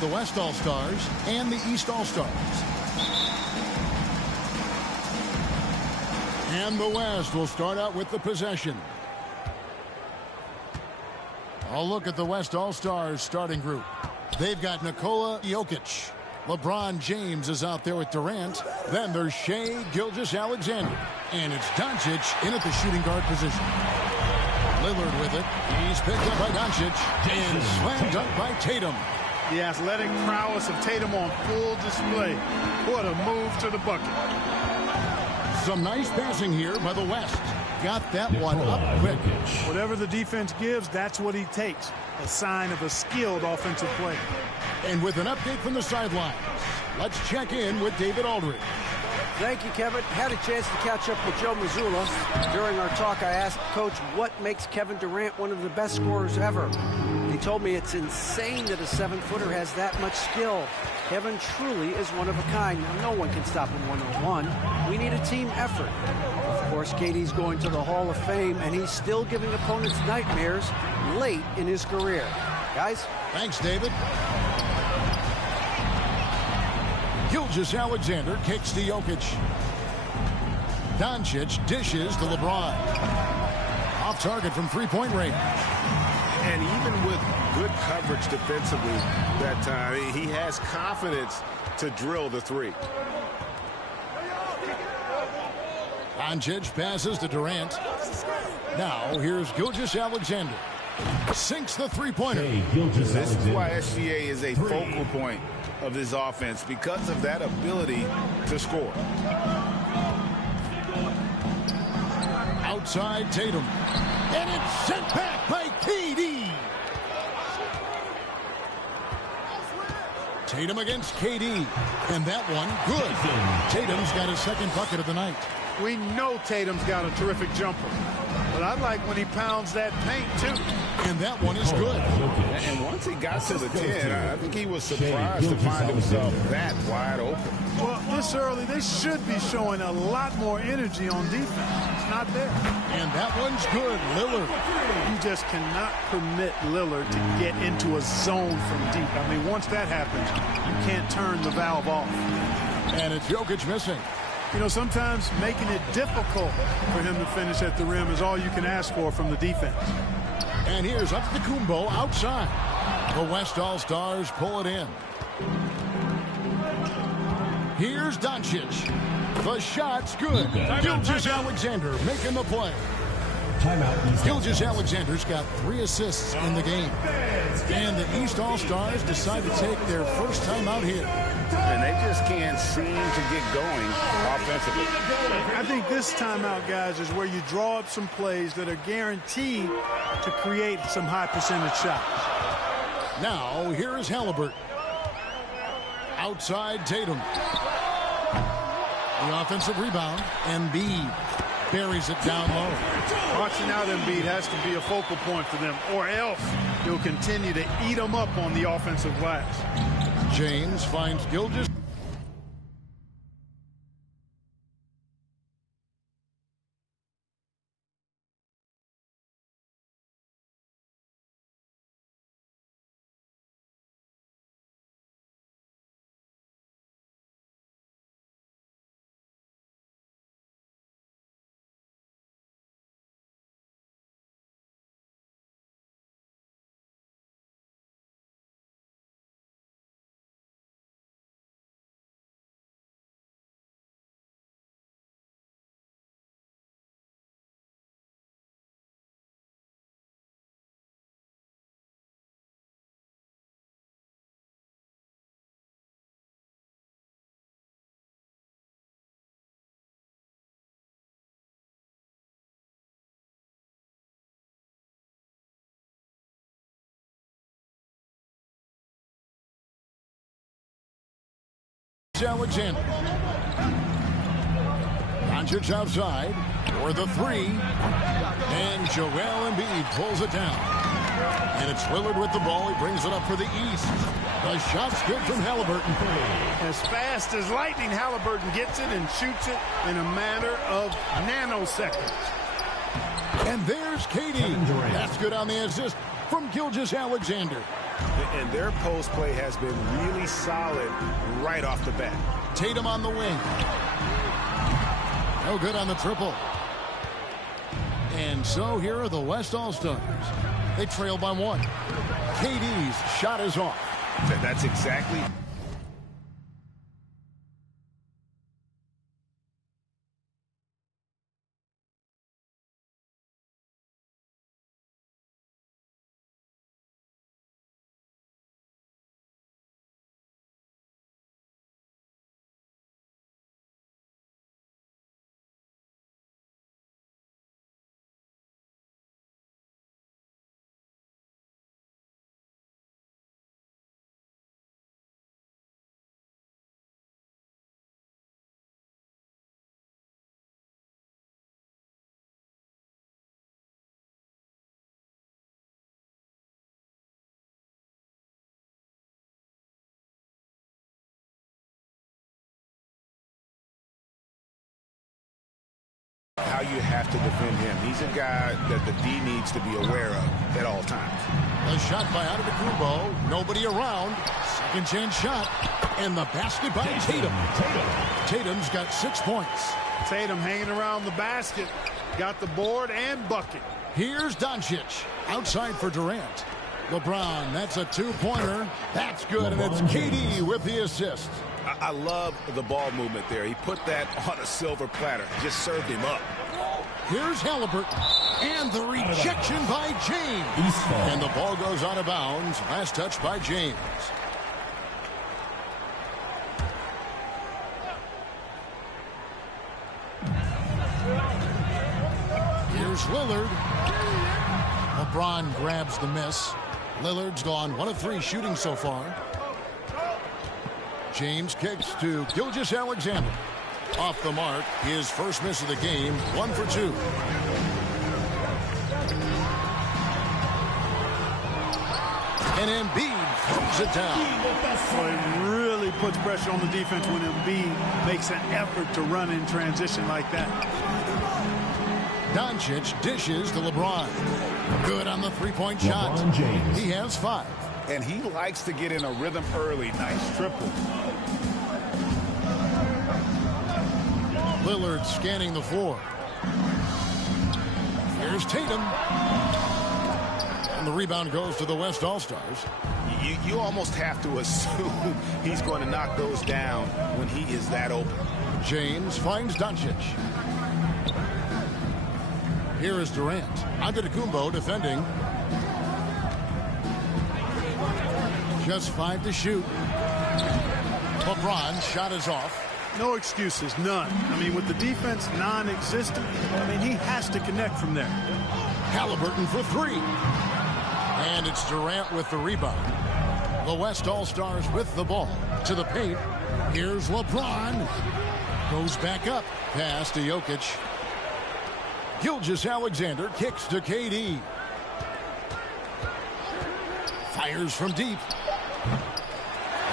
the West All-Stars and the East All-Stars. And the West will start out with the possession. I'll look at the West All-Stars starting group. They've got Nikola Jokic. LeBron James is out there with Durant. Then there's Shai Gilgeous-Alexander. And it's Doncic in at the shooting guard position. Lillard with it. He's picked up by Doncic. And slam dunk by Tatum. The athletic prowess of Tatum on full display. What a move to the bucket. Some nice passing here by the West. Got that one up quick. Whatever the defense gives, that's what he takes. A sign of a skilled offensive player. And with an update from the sidelines, let's check in with David Aldridge. Thank you, Kevin. Had a chance to catch up with Joe Mazzulla. During our talk, I asked Coach what makes Kevin Durant one of the best scorers ever. He told me it's insane that a 7-footer has that much skill. Kevin truly is one of a kind. Now, no one can stop him one-on-one. We need a team effort. Of course, KD's going to the Hall of Fame, and he's still giving opponents nightmares late in his career. Guys? Thanks, David. Gilgeous-Alexander kicks to Jokic. Doncic dishes to LeBron. Off target from three-point range. And even with good coverage defensively that time, he has confidence to drill the three. Doncic passes to Durant. Now here's Gilgeous-Alexander. Sinks the three-pointer. This is why SGA is a focal point of this offense, because of that ability to score. Outside Tatum. And it's sent back by KD. Tatum against KD. And that one, good. Tatum's got his second bucket of the night. We know Tatum's got a terrific jumper. But I like when he pounds that paint, too. And that one is good. And once he got to the 10, I think he was surprised to find himself that wide open. Well, this early, they should be showing a lot more energy on defense. It's not there. And that one's good. Lillard. You just cannot permit Lillard to get into a zone from deep. I mean, once that happens, you can't turn the valve off. And it's Jokic missing. You know, sometimes making it difficult for him to finish at the rim is all you can ask for from the defense. And here's Antetokounmpo outside. The West All-Stars pull it in. Here's Doncic. The shot's good. Gilgeous-Alexander making the play. Gilgeous-Alexander's got 3 assists in the game. And the East All-Stars decide to take their first time out here. And they just can't seem to get going offensively. I think this timeout, guys, is where you draw up some plays that are guaranteed to create some high percentage shots. Now, here is Halliburton. Outside Tatum. The offensive rebound. Embiid buries it down low. Watching out Embiid has to be a focal point for them, or else he'll continue to eat them up on the offensive glass. James finds Gilgeous. Alexander. Doncic outside for the 3. And Joel Embiid pulls it down. And it's Lillard with the ball. He brings it up for the East. The shot's good from Halliburton. As fast as lightning, Halliburton gets it and shoots it in a matter of nanoseconds. And there's KD. That's good on the assist from Gilgeous-Alexander. And their post play has been really solid right off the bat. Tatum on the wing. No good on the triple. And so here are the West All-Stars. They trail by 1. KD's shot is off. That's exactly... how you have to defend him. He's a guy that the D needs to be aware of at all times. A shot by Antetokounmpo. Nobody around. Second chance shot. And the basket by Tatum. Tatum's got 6 points. Tatum hanging around the basket. Got the board and bucket. Here's Doncic. Outside for Durant. LeBron, that's a 2-pointer. That's good, and it's KD with the assist. I love the ball movement there. He put that on a silver platter. Just served him up. Here's Halliburton. And the rejection by James. And the ball goes out of bounds. Last touch by James. Here's Lillard. LeBron grabs the miss. Lillard's gone 1 of 3 shooting so far. James kicks to Gilgeous-Alexander. Off the mark, his first miss of the game, 1 for 2. And Embiid throws it down. Well, it really puts pressure on the defense when Embiid makes an effort to run in transition like that. Doncic dishes to LeBron. Good on the three-point shot. James. He has 5. And he likes to get in a rhythm early. Nice triple. Lillard scanning the floor. Here's Tatum. And the rebound goes to the West All-Stars. You almost have to assume he's going to knock those down when he is that open. James finds Doncic. Here is Durant. Antetokounmpo defending. Just 5 to shoot. LeBron's shot is off. No excuses, none. I mean, with the defense non-existent, I mean, he has to connect from there. Halliburton for 3. And it's Durant with the rebound. The West All-Stars with the ball. To the paint. Here's LeBron. Goes back up. Pass to Jokic. Gilgeous-Alexander kicks to KD. Fires from deep.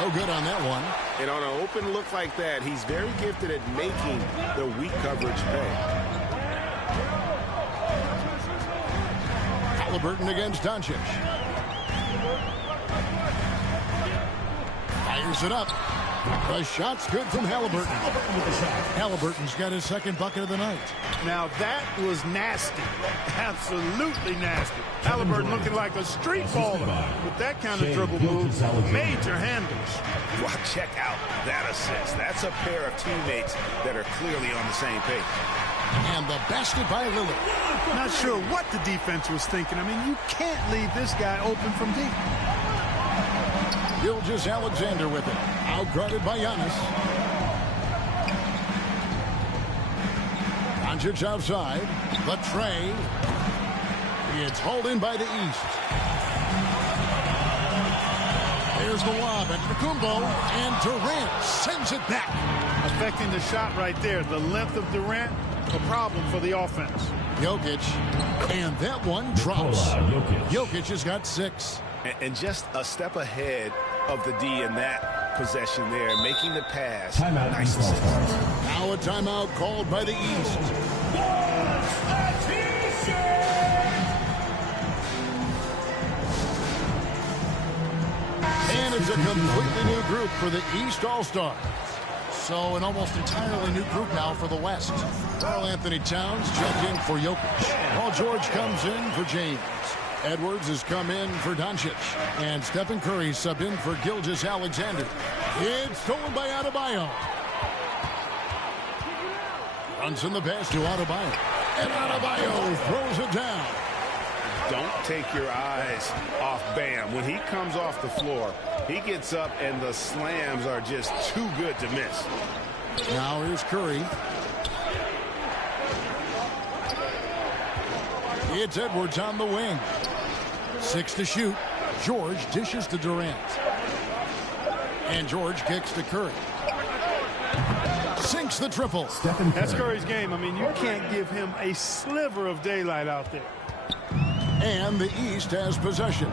No good on that one. And on an open look like that, he's very gifted at making the weak coverage pay. Halliburton against Doncic. Fires it up. The shot's good from Halliburton. Halliburton's got his second bucket of the night. Now that was nasty. Absolutely nasty. Halliburton looking like a street baller. With that kind of dribble move, major handles. Well, check out that assist. That's a pair of teammates that are clearly on the same page. And the basket by Lillard. Not sure what the defense was thinking. I mean, you can't leave this guy open from deep. Gilgeous-Alexander with it. Outguarded by Giannis. Doncic outside. The tray. It's hauled in by the East. There's the lob at Antetokounmpo, and Durant sends it back. Affecting the shot right there. The length of Durant, a problem for the offense. Jokic, and that one drops. Jokic has got 6. And just a step ahead of the D in that possession there, making the pass. Nice assist. Now a timeout called by the East. it's a completely new group for the East All-Stars. So an almost entirely new group now for the West. Karl Anthony Towns checked in for Jokic. Paul George comes in for James. Edwards has come in for Doncic. And Stephen Curry subbed in for Gilgeous-Alexander. It's stolen by Adebayo. Brunson the pass to Adebayo. And Adebayo throws it down. Don't take your eyes off Bam. When he comes off the floor, he gets up and the slams are just too good to miss. Now here's Curry. It's Edwards on the wing. 6 to shoot. George dishes to Durant. And George kicks to Curry. Sinks the triple. That's Curry's game. I mean, you can't give him a sliver of daylight out there. And the East has possession.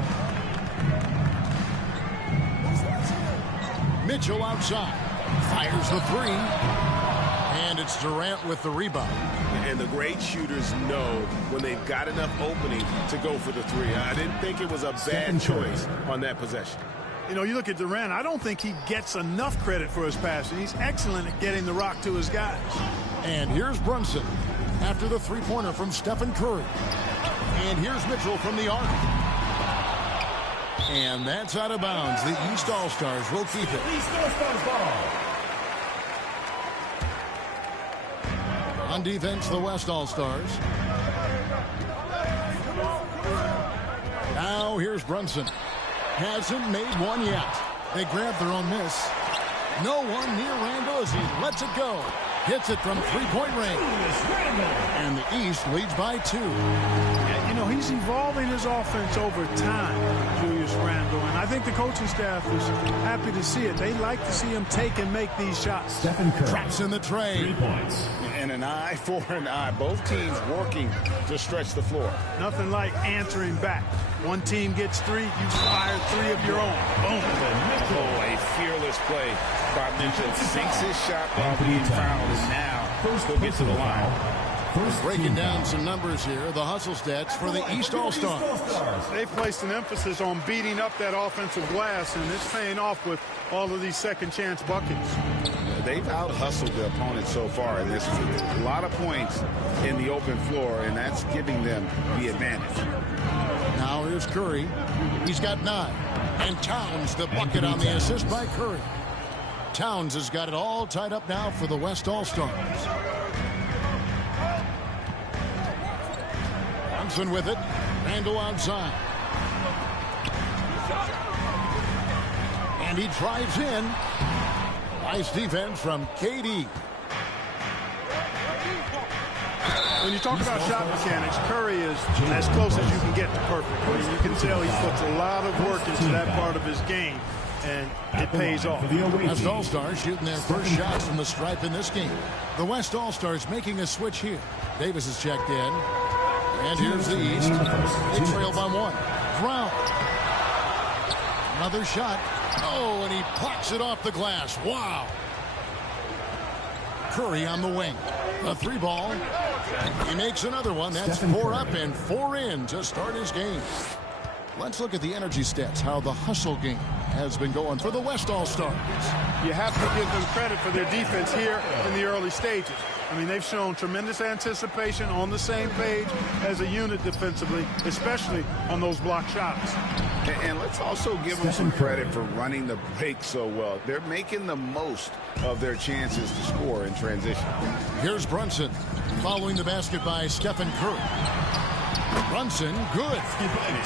Mitchell outside. Fires the three. And it's Durant with the rebound. And the great shooters know when they've got enough opening to go for the three. I didn't think it was a bad choice on that possession. You know, you look at Durant, I don't think he gets enough credit for his passing. He's excellent at getting the rock to his guys. And here's Brunson after the three-pointer from Stephen Curry. And here's Mitchell from the arc. And that's out of bounds. The East All-Stars will keep it. East All-Stars ball. On defense, the West All-Stars. Now here's Brunson. Hasn't made one yet. They grab their own miss. No one near Randall as he lets it go. Hits it from three-point range. And the East leads by 2. Yeah, you know, he's evolving his offense over time, Julius Randle. And I think the coaching staff is happy to see it. They like to see him take and make these shots. Stephen Curry. Traps in the trade. 3 points. And an eye for an eye. Both teams working to stretch the floor. Nothing like answering back. One team gets 3, you fire 3 of your own. Boom. Oh, a fearless play by Mitchell. Sinks his shot while being fouled, and now he'll get to the line. Breaking down some numbers here. The hustle stats for the East All-Stars. They've placed an emphasis on beating up that offensive glass, and it's paying off with all of these second-chance buckets. They've out-hustled the opponent so far in this one. A lot of points in the open floor, and that's giving them the advantage. Now here's Curry. He's got 9. And Towns the bucket on the assist by Curry. Towns has got it all tied up now for the West All-Stars. Brunson with it. Randall outside. And he drives in. Nice defense from KD. When you talk about shot mechanics, Curry is as close as you can get to perfect. I mean, you can tell he puts a lot of work into that part of his game, and it pays off. West All-Stars shooting their first shots from the stripe in this game. The West All-Stars making a switch here. Davis is checked in. And here's the East. They trail by 1. Brown. Another shot. Oh, and he pops it off the glass. Wow. Curry on the wing. A 3-ball. He makes another one. That's 4 up and 4 in to start his game. Let's look at the energy stats, how the hustle game has been going for the West All-Stars. You have to give them credit for their defense here in the early stages. I mean, they've shown tremendous anticipation, on the same page as a unit defensively, especially on those block shots. And let's also give them some credit for running the break so well. They're making the most of their chances to score in transition. Here's Brunson following the basket by Stephen Curry. Brunson, good.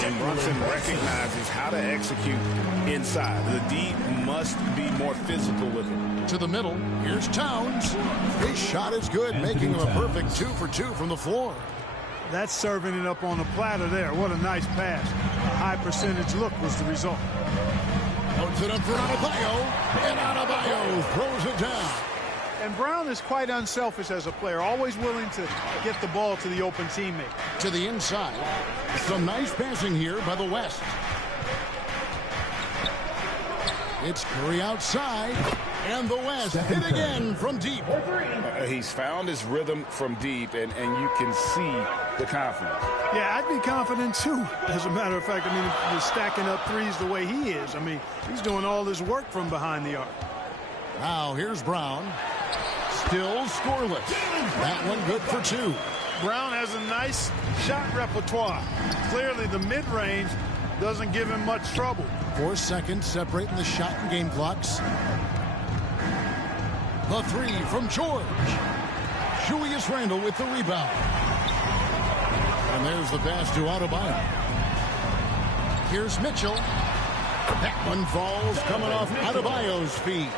And Brunson recognizes how to execute inside. The D must be more physical with him. To the middle, here's Towns. His shot is good, making him a perfect 2 for 2 from the floor. That's serving it up on a platter there. What a nice pass. A high percentage look was the result. Puts it up for Adebayo, and Adebayo throws it down. And Brown is quite unselfish as a player, always willing to get the ball to the open teammate. To the inside. Some nice passing here by the West. It's Curry outside, and the West hit again from deep. He's found his rhythm from deep, and you can see the confidence. Yeah, I'd be confident too. As a matter of fact, I mean, you're stacking up threes the way he is. I mean, he's doing all this work from behind the arc. Now here's Brown. Still scoreless. That one good for 2. Brown has a nice shot repertoire. Clearly, the mid-range doesn't give him much trouble. 4 seconds separating the shot and game clocks. The 3 from George. Julius Randle with the rebound. And there's the pass to Adebayo. Here's Mitchell. That one falls coming off Adebayo's feet.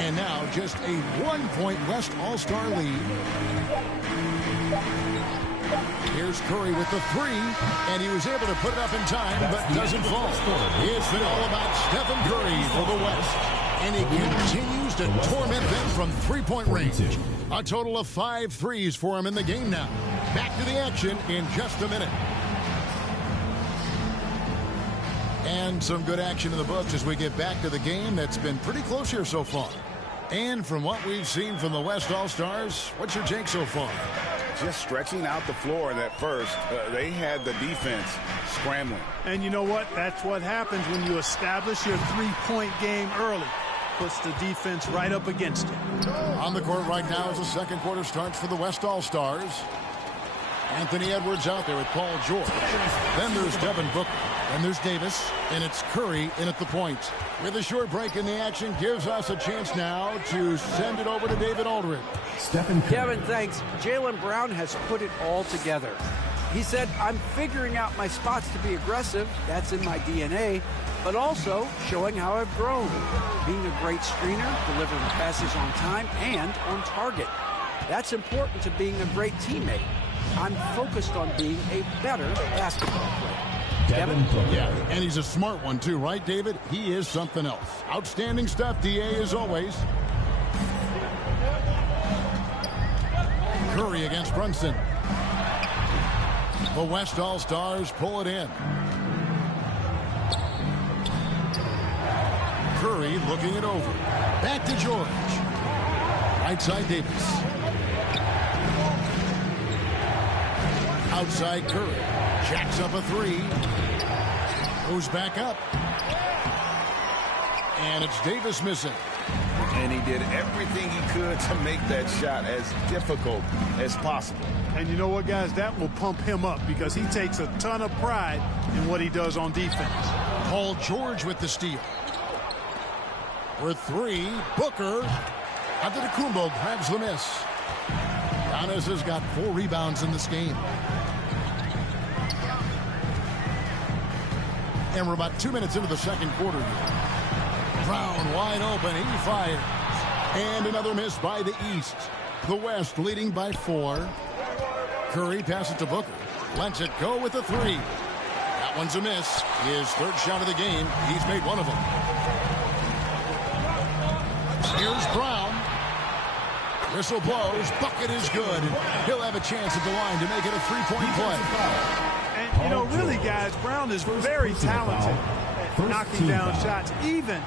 And now just a 1-point West All-Star lead. Here's Curry with the 3, and he was able to put it up in time, but doesn't fall. It's been all about Stephen Curry for the West, and he continues to torment them from three-point range. A total of 5 threes for him in the game now. Back to the action in just a minute. And some good action in the books as we get back to the game that's been pretty close here so far. And from what we've seen from the West All-Stars, what's your take so far? Just stretching out the floor in that first. They had the defense scrambling. And you know what? That's what happens when you establish your three-point game early. Puts the defense right up against it. On the court right now as the second quarter starts for the West All-Stars. Anthony Edwards out there with Paul George. Then there's Devin Booker. And there's Davis. And it's Curry in at the point. With a short break in the action gives us a chance now to send it over to David Aldridge. Kevin, thanks. Jaylen Brown has put it all together. He said, I'm figuring out my spots to be aggressive. That's in my DNA. But also showing how I've grown. Being a great screener, delivering passes on time and on target. That's important to being a great teammate. I'm focused on being a better basketball player. Kevin? Yeah, and he's a smart one too, right, David? He is something else. Outstanding stuff, D.A., as always. Curry against Brunson. The West All-Stars pull it in. Curry looking it over. Back to George. Right side Davis. Outside Curry. Jacks up a 3. Goes back up. And it's Davis missing. And he did everything he could to make that shot as difficult as possible. And you know what, guys? That will pump him up because he takes a ton of pride in what he does on defense. Paul George with the steal. For 3, Booker. Antetokounmpo grabs the miss. Giannis has got 4 rebounds in this game. And we're about 2 minutes into the second quarter here. Brown wide open. He fires. And another miss by the East. The West leading by 4. Curry passes to Booker. Lets it go with a 3. That one's a miss. His third shot of the game. He's made one of them. Here's Brown. Whistle blows. Bucket is good. He'll have a chance at the line to make it a 3-point play. And, you know, really, guys, Brown is very talented at knocking down shots, even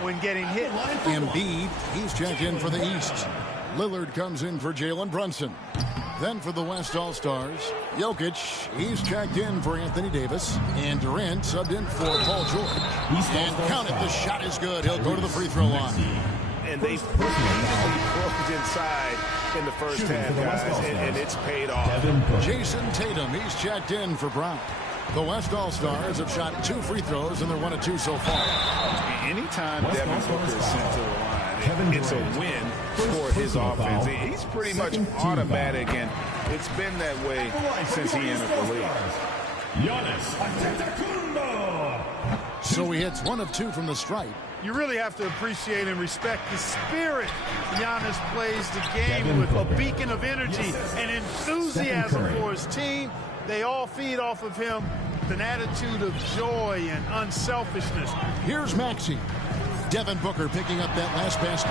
when getting hit. Embiid, he's checked in for the East. Lillard comes in for Jalen Brunson. Then for the West All-Stars, Jokic, he's checked in for Anthony Davis. And Durant subbed in for Paul George. And count it, the shot is good. He'll go to the free throw line. And they've broken inside in the first half, guys, and it's paid off. Jason Tatum, he's checked in for Brown. The West All-Stars have shot 2 free throws, and they're 1 of 2 so far. Anytime Devin Booker is sent to the line, it's a win for his offense. He's pretty much automatic, and it's been that way since he entered the league. So he hits 1 of 2 from the stripe. You really have to appreciate and respect the spirit Giannis plays the game with, a beacon of energy and enthusiasm for his team. They all feed off of him with an attitude of joy and unselfishness. Here's Maxey. Devin Booker picking up that last basket.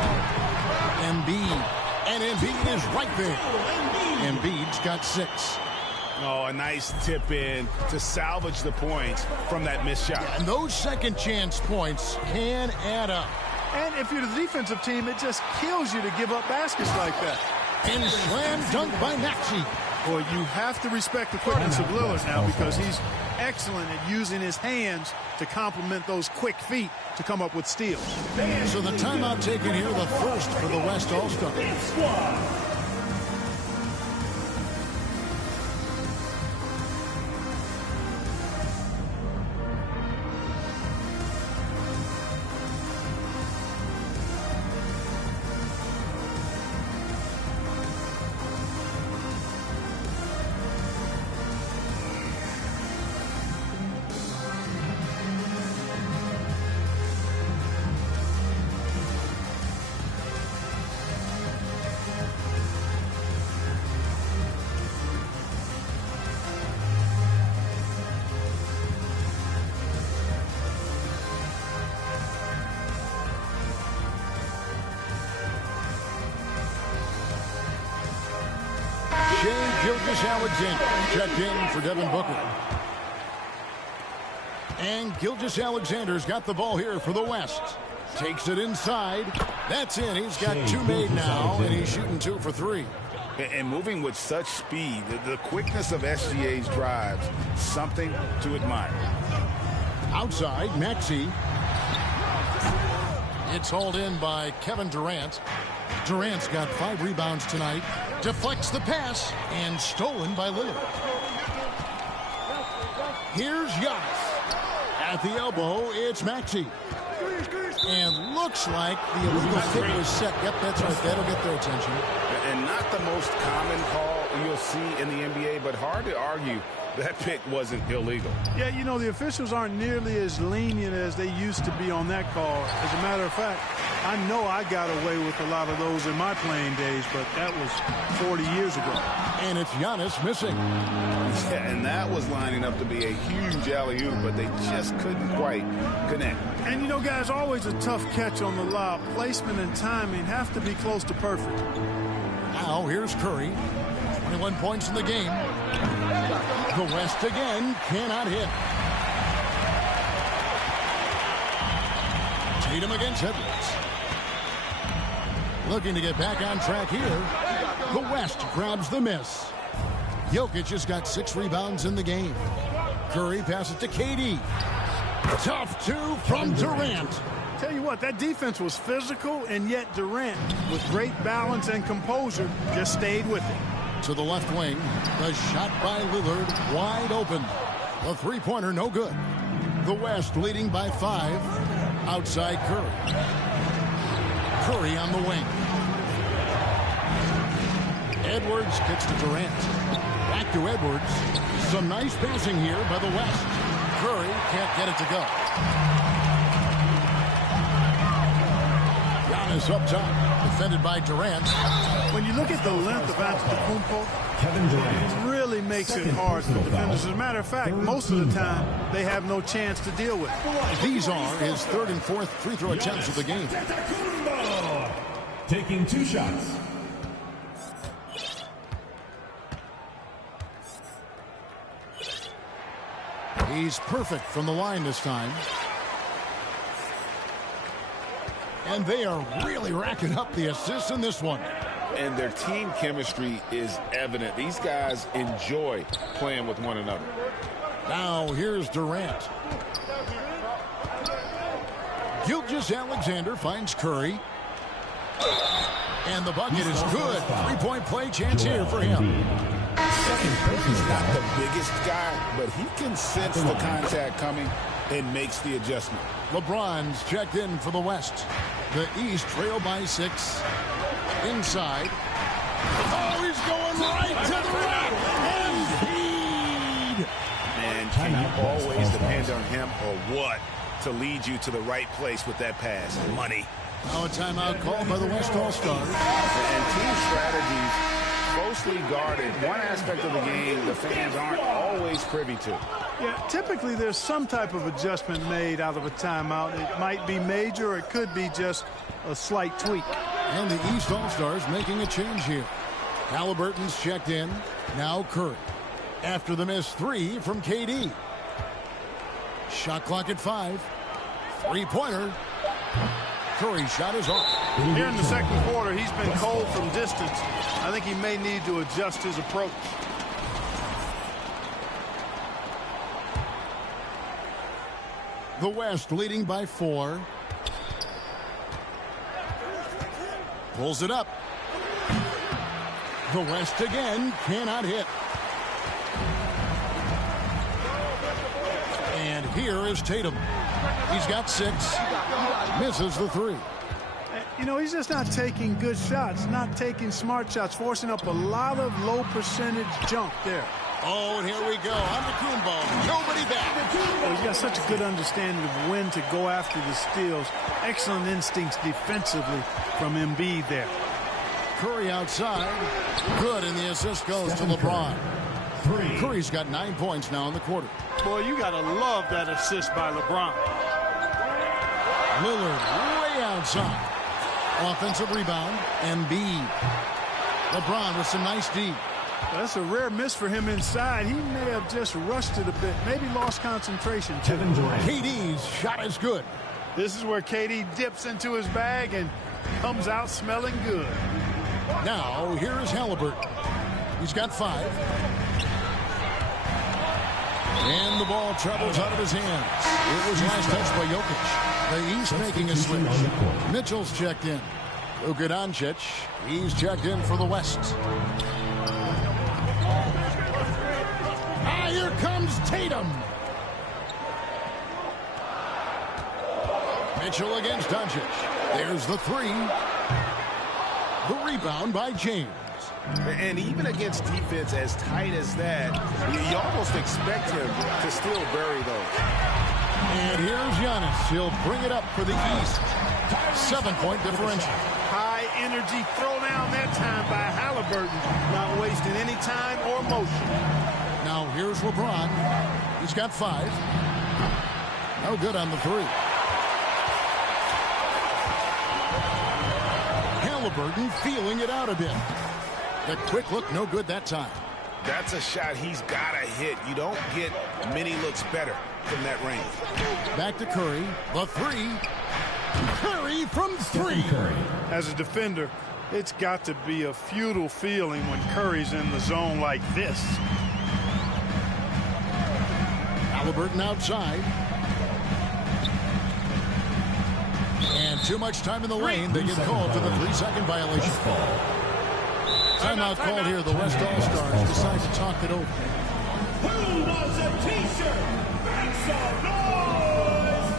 Embiid. And Embiid is right there. Embiid's got 6. Oh, a nice tip in to salvage the points from that missed shot. And those second chance points can add up. And if you're the defensive team, it just kills you to give up baskets like that. And slam dunk by Maxey. Boy, you have to respect the quickness of Lillard now because he's excellent at using his hands to complement those quick feet to come up with steals. So the timeout taken here, the first for the West All-Stars. Gilgeous-Alexander checked in for Devin Booker. And Gilgeous-Alexander's got the ball here for the West. Takes it inside. That's in. He's got two made now, and he's shooting 2 for 3. And moving with such speed, the quickness of SGA's drives, something to admire. Outside, Maxey. It's hauled in by Kevin Durant. Durant's got 5 rebounds tonight. Deflects the pass and stolen by Lillard. Here's Giannis. At the elbow, it's Maxey. And looks like the illegal kick was set. Yep, that's right. That'll get their attention. And not the most common call you'll see in the NBA, but hard to argue that pick wasn't illegal. Yeah, you know, the officials aren't nearly as lenient as they used to be on that call. As a matter of fact, I know I got away with a lot of those in my playing days, but that was 40 years ago. And it's Giannis missing. Yeah, and that was lining up to be a huge alley-oop, but they just couldn't quite connect. And, you know, guys, always a tough catch on the lob. Placement and timing have to be close to perfect. Now, here's Curry. 21 points in the game. The West again cannot hit. Tatum against Edwards. Looking to get back on track here. The West grabs the miss. Jokic has got 6 rebounds in the game. Curry passes to KD. Tough 2 from Durant. Tell you what, that defense was physical, and yet Durant, with great balance and composure, just stayed with it. To the left wing, the shot by Lillard, wide open. The three-pointer, no good. The West leading by 5. Outside Curry. Curry on the wing. Edwards kicks to Durant. Back to Edwards. Some nice passing here by the West. Curry can't get it to go. Giannis up top, defended by Durant. When you look at the length of Antetokounmpo, it really makes it hard for the defenders. As a matter of fact, most of the time, they have no chance to deal with it. These are his 3rd and 4th free throw attempts of the game. Taking 2 shots. He's perfect from the line this time. And they are really racking up the assists in this one. And their team chemistry is evident. These guys enjoy playing with one another. Now here's Durant. Gilgeous-Alexander finds Curry. And the bucket is good. 3-point play chance here for him. He's not the biggest guy, but he can sense the contact coming and makes the adjustment. LeBron's checked in for the West. The East trail by 6. Inside. Oh, he's going right to the rack. And And can you always depend on him or what to lead you to the right place with that pass? Money. now a timeout called by the West All-Stars. And team strategies closely guarded. One aspect of the game the fans aren't always privy to. Yeah, typically there's some type of adjustment made out of a timeout. It might be major, or it could be just a slight tweak. And the East All-Stars making a change here. Halliburton's checked in. Now Curry. After the missed 3 from KD. Shot clock at 5. Three-pointer. Curry's shot is off. Here in the second quarter, he's been cold from distance. I think he may need to adjust his approach. The West leading by 4. Pulls it up. The West again cannot hit. And here is Tatum. He's got 6. Misses the 3. You know, he's just not taking good shots, not taking smart shots, forcing up a lot of low percentage junk there. Oh, and here we go. On the Kumbo. Nobody back. Well, he's got such a good understanding of when to go after the steals. Excellent instincts defensively from Embiid there. Curry outside. Good, and the assist goes to LeBron. Curry's got 9 points now in the quarter. Boy, you got to love that assist by LeBron. Lillard way outside. Offensive rebound. Embiid. LeBron with some nice D. That's a rare miss for him inside. He may have just rushed it a bit. Maybe lost concentration, too. KD's shot is good. This is where KD dips into his bag and comes out smelling good. Now, here is Halliburton. He's got 5. And the ball travels out of his hands. It was last touched by Jokic. The East making a switch. Mitchell's checked in. Luka Doncic, he's checked in for the West. Ah, here comes Tatum. Mitchell against Doncic. There's the 3. The rebound by James. And even against defense as tight as that, you almost expect him to still bury those. And here's Giannis. He'll bring it up for the East. 7-point differential. High energy throwdown that time by Halliburton. Not wasting any time or motion. Now here's LeBron. He's got 5. No good on the 3. Halliburton feeling it out a bit. The quick look, no good that time. That's a shot he's got to hit. You don't get many looks better from that range. Back to Curry. The 3. Curry from 3. As a defender, it's got to be a futile feeling when Curry's in the zone like this. Halliburton outside. And too much time in the lane. They get called for the 3-second violation. Timeout called here. The West All-Stars decide to talk it over. Who wants a T-shirt? Make some noise!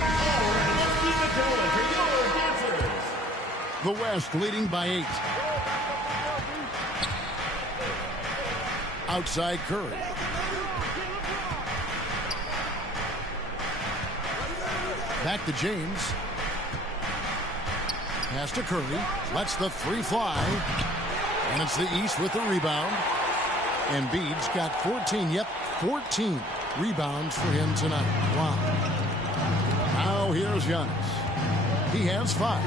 All right, let's keep it going for your dancers. The West leading by 8. Outside Curry. Back to James. Pass to Curry. Lets the 3 fly. And it's the East with the rebound. Embiid's got 14. Yep, 14 rebounds for him tonight. Wow. Now here's Giannis. He has 5.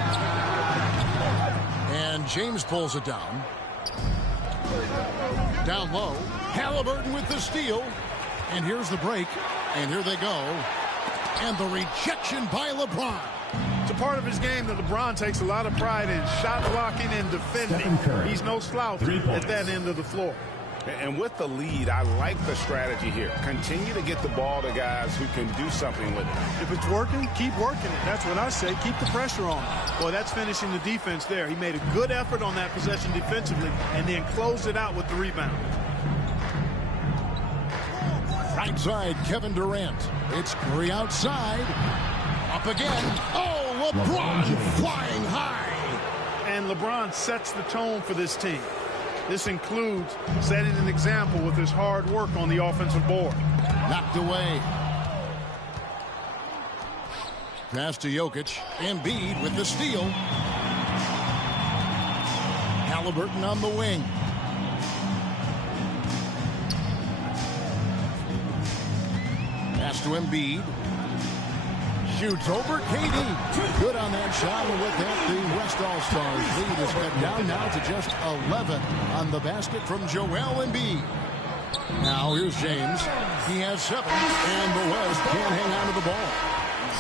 And James pulls it down. Down low. Halliburton with the steal. And here's the break. And here they go. And the rejection by LeBron. It's a part of his game that LeBron takes a lot of pride in. Shot blocking and defending. He's no slouch at that end of the floor. And with the lead, I like the strategy here. Continue to get the ball to guys who can do something with it. If it's working, keep working it. That's what I say. Keep the pressure on. Boy, that's finishing the defense there. He made a good effort on that possession defensively and then closed it out with the rebound. Right side, Kevin Durant. It's Curry outside. Up again. Oh, LeBron flying high. And LeBron sets the tone for this team. This includes setting an example with his hard work on the offensive board. Knocked away. Pass to Jokic. Embiid with the steal. Halliburton on the wing. Pass to Embiid. Shoots over KD. Good on that shot. And with that, the West All-Stars lead is cut down now to just 11 on the basket from Joel Embiid. Now here's James. He has 7, and the West can't hang on to the ball.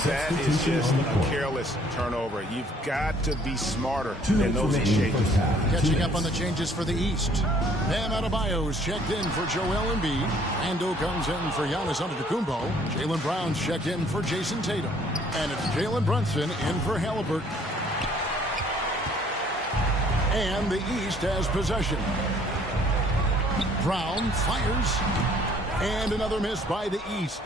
That is just a careless turnover. You've got to be smarter than those exchanges. Catching up on the changes for the East. Bam Adebayo is checked in for Joel Embiid. Ando comes in for Giannis Antetokounmpo. Jaylen Brown's checked in for Jason Tatum. And it's Jalen Brunson in for Halliburton. And the East has possession. Brown fires. And another miss by the East.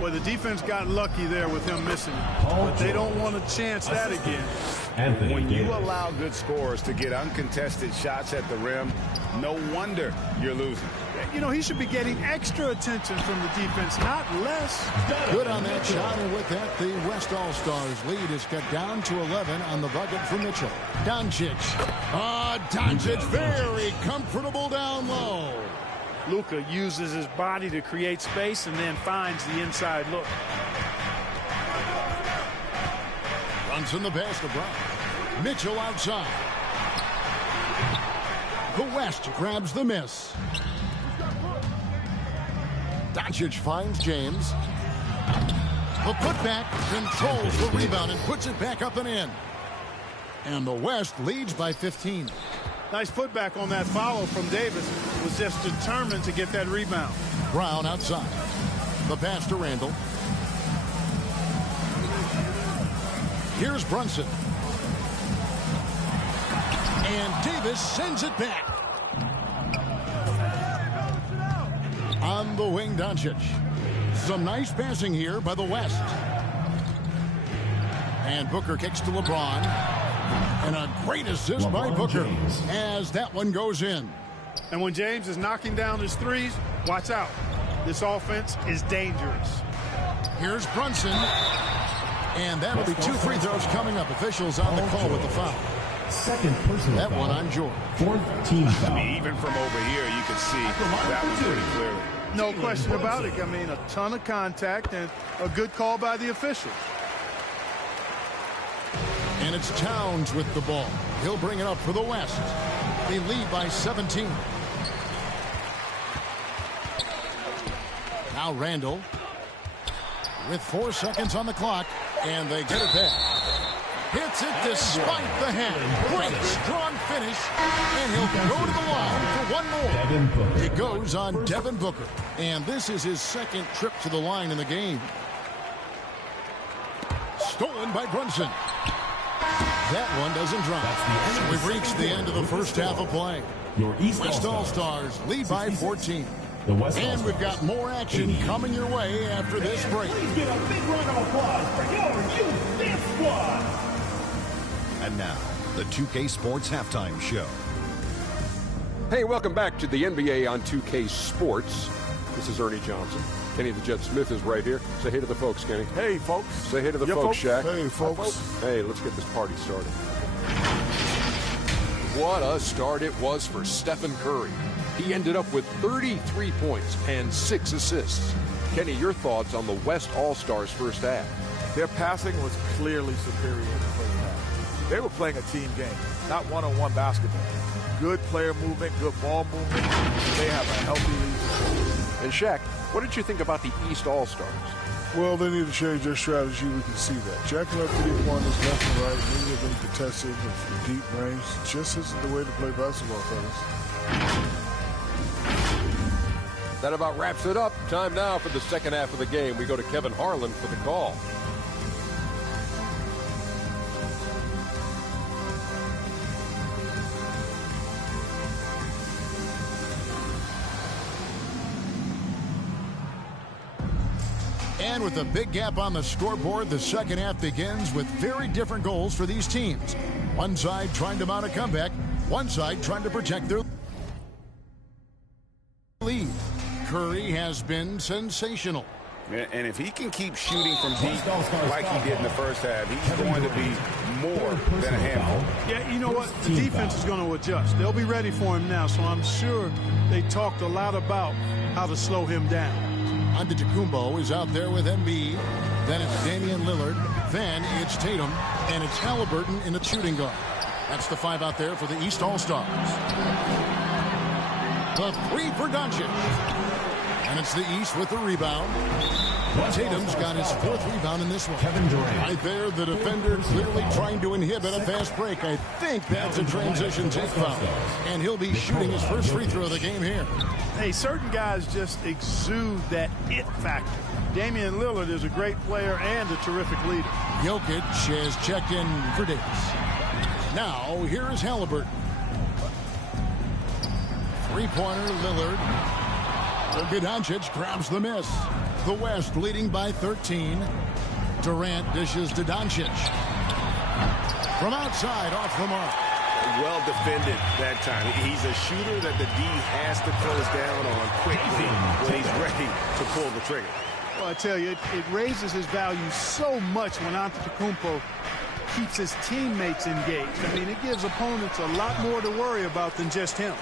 Well, the defense got lucky there with him missing it. But they don't want to chance that again. When you allow good scorers to get uncontested shots at the rim, no wonder you're losing. You know, he should be getting extra attention from the defense, not less. Good on that shot, and with that, the West All-Stars lead is cut down to 11 on the bucket for Mitchell. Doncic. Doncic very comfortable down low. Luka uses his body to create space and then finds the inside look. Brunson the pass to Brown. Mitchell outside. The West grabs the miss. Doncic finds James. The putback controls the rebound and puts it back up and in. And the West leads by 15. Nice putback on that follow from Davis. Was just determined to get that rebound. Brown outside. The pass to Randall. Here's Brunson. And Davis sends it back. On the wing, Doncic. Some nice passing here by the West. And Booker kicks to LeBron. And a great assist by Booker as that one goes in. And when James is knocking down his threes, watch out. This offense is dangerous. Here's Brunson. And that'll be 2 free throws coming up. Officials on the call with the foul. Second personal that foul. one on Jordan. Fourth team foul. I mean, even from over here, you can see that one pretty clearly. No question about it. I mean, a ton of contact and a good call by the official. And it's Towns with the ball. He'll bring it up for the West. They lead by 17. Now Randall with 4 seconds on the clock, and they get it back. Hits it despite the hand. Great strong finish, and he'll go to the line for one more. It goes on Devin Booker, and this is his second trip to the line in the game. Stolen by Brunson. That one doesn't drop. So we've reached the end of the first half of play. Your East West All-Stars lead by 14. And we've got more action coming your way after this break. Please give a big round of applause for your youth dance squad. And now, the 2K Sports Halftime Show. Hey, welcome back to the NBA on 2K Sports. This is Ernie Johnson. Kenny the Jet Smith is right here. Say hey to the folks, Kenny. Hey, folks. Say hey to the folks, Shaq. Hey, folks. Hey, let's get this party started. What a start it was for Stephen Curry. He ended up with 33 points and 6 assists. Kenny, your thoughts on the West All-Stars first half? Their passing was clearly superior in the first half. They were playing a team game, not one-on-one basketball. Good player movement, good ball movement. They have a healthy lead. And Shaq, what did you think about the East All-Stars? Well, they need to change their strategy. We can see that. Jacking up 3-pointers left and right, many of them contested from deep range. Just isn't the way to play basketball, fellas. That about wraps it up. Time now for the second half of the game. We go to Kevin Harlan for the call. And with a big gap on the scoreboard, the second half begins with very different goals for these teams. One side trying to mount a comeback, one side trying to protect their lead. Curry has been sensational. And if he can keep shooting from deep like he did in the first half, he's going to be more than a handful. Yeah, you know what? The defense is going to adjust. They'll be ready for him now, so I'm sure they talked a lot about how to slow him down. Antetokounmpo is out there with Embiid. Then it's Damian Lillard. Then it's Tatum. And it's Halliburton in the shooting guard. That's the 5 out there for the East All-Stars. The 3 for Doncic. And it's the East with the rebound. Tatum's got his 4th rebound in this one. Kevin Durant. Right there, the defender clearly trying to inhibit a fast break. I think that's a transition take foul. And he'll be shooting his first free throw of the game here. Hey, certain guys just exude that it factor. Damian Lillard is a great player and a terrific leader. Jokic has checked in for Davis. Now, here is Halliburton. Three-pointer, Lillard. Doncic grabs the miss. The West leading by 13. Durant dishes to Doncic. From outside, off the mark. Well defended that time. He's a shooter that the D has to close down on quickly when he's ready to pull the trigger. Well, I tell you, it raises his value so much when Antetokounmpo keeps his teammates engaged. I mean, it gives opponents a lot more to worry about than just him.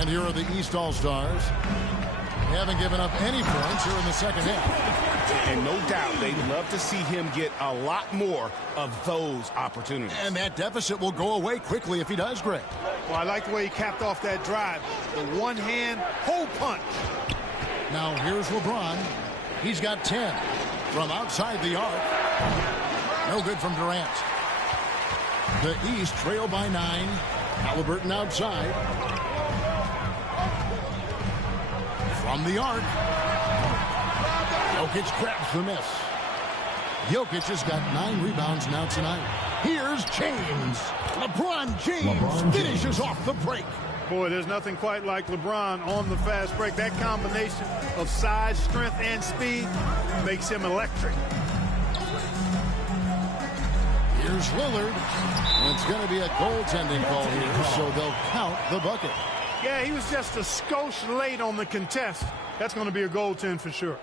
And here are the East All-Stars. They haven't given up any points here in the second half. And no doubt they'd love to see him get a lot more of those opportunities. And that deficit will go away quickly if he does, Greg. Well, I like the way he capped off that drive. The one-hand hole punch. Now here's LeBron. He's got 10 from outside the arc. No good from Durant. The East trail by 9. Halliburton outside. From the arc. Jokic grabs the miss. Jokic has got 9 rebounds now tonight. Here's James. LeBron James finishes off the break. Boy, there's nothing quite like LeBron on the fast break. That combination of size, strength, and speed makes him electric. Here's Lillard. It's going to be a goaltending call here, so they'll count the bucket. Yeah, he was just a skosh late on the contest. That's going to be a goaltend for sure.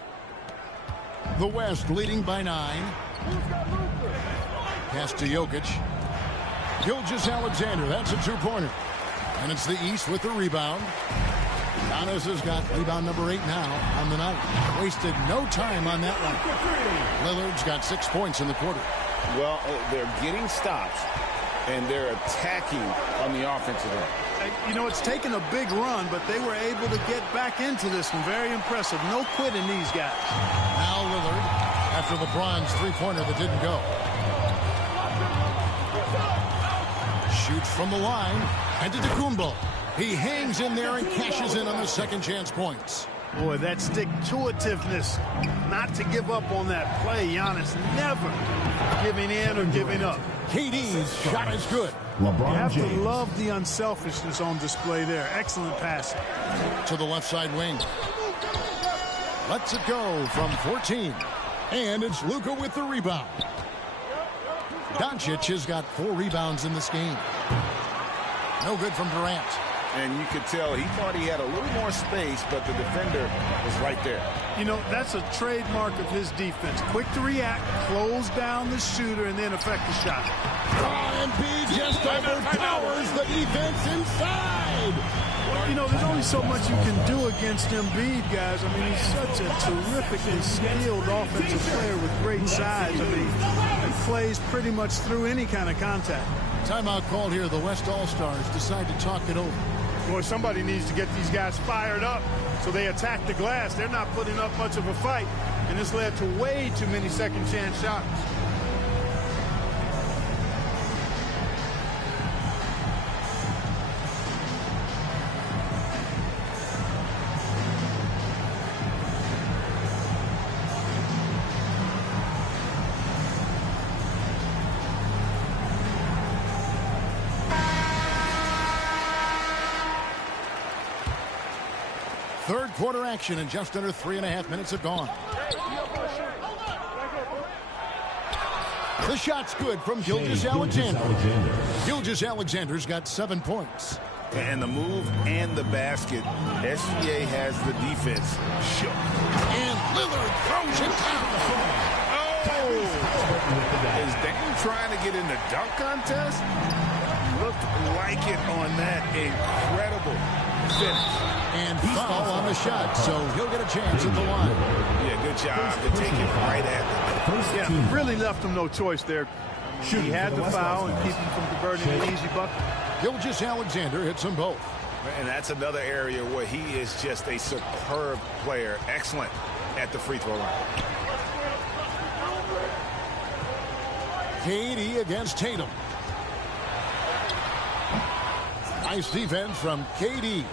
The West leading by 9. Pass to Jokic. Gilgeous-Alexander, that's a 2-pointer. And it's the East with the rebound. Giannis has got rebound number 8 now on the night. Wasted no time on that one. Lillard's got 6 points in the quarter. Well, they're getting stops, and they're attacking on the offensive end. You know, it's taken a big run, but they were able to get back into this one. Very impressive. No quitting these guys. Now Lillard, after LeBron's 3-pointer that didn't go. Shoots from the line. Antetokounmpo. He hangs in there and cashes in on the second chance points. Boy, that stick-to-itiveness, not to give up on that play. Giannis never giving in or giving up. KD's shot is good. You have to love the unselfishness on display there. Excellent passing. To the left side wing. Lets it go from 14. And it's Luka with the rebound. Doncic has got 4 rebounds in this game. No good from Durant. And you could tell he thought he had a little more space, but the defender was right there. You know, that's a trademark of his defense. Quick to react, close down the shooter, and then affect the shot. Embiid just overpowers the defense inside. You know, there's only so much you can do against Embiid, guys. I mean, he's such a terrifically skilled offensive player with great size. I mean, he plays pretty much through any kind of contact. Timeout called here. The West All-Stars decide to talk it over. Boy, somebody needs to get these guys fired up so they attack the glass. They're not putting up much of a fight, and this led to way too many second chance shots. Third quarter action, and just under 3.5 minutes have gone. The shot's good from Gilgeous-Alexander. Gilgeous-Alexander's got 7 points. And the move and the basket, SGA has the defense shook. And Lillard throws it down. Oh! Is Dame trying to get in the dunk contest? Looked like it on that incredible finish. And foul on the shot, so he'll get a chance at the line. Yeah, good job to take it right at them. Yeah, really left him no choice there. He had the foul and keep him from converting an easy bucket. Gilgeous-Alexander hits them both. And that's another area where he is just a superb player. Excellent at the free throw line. KD against Tatum. Nice defense from KD.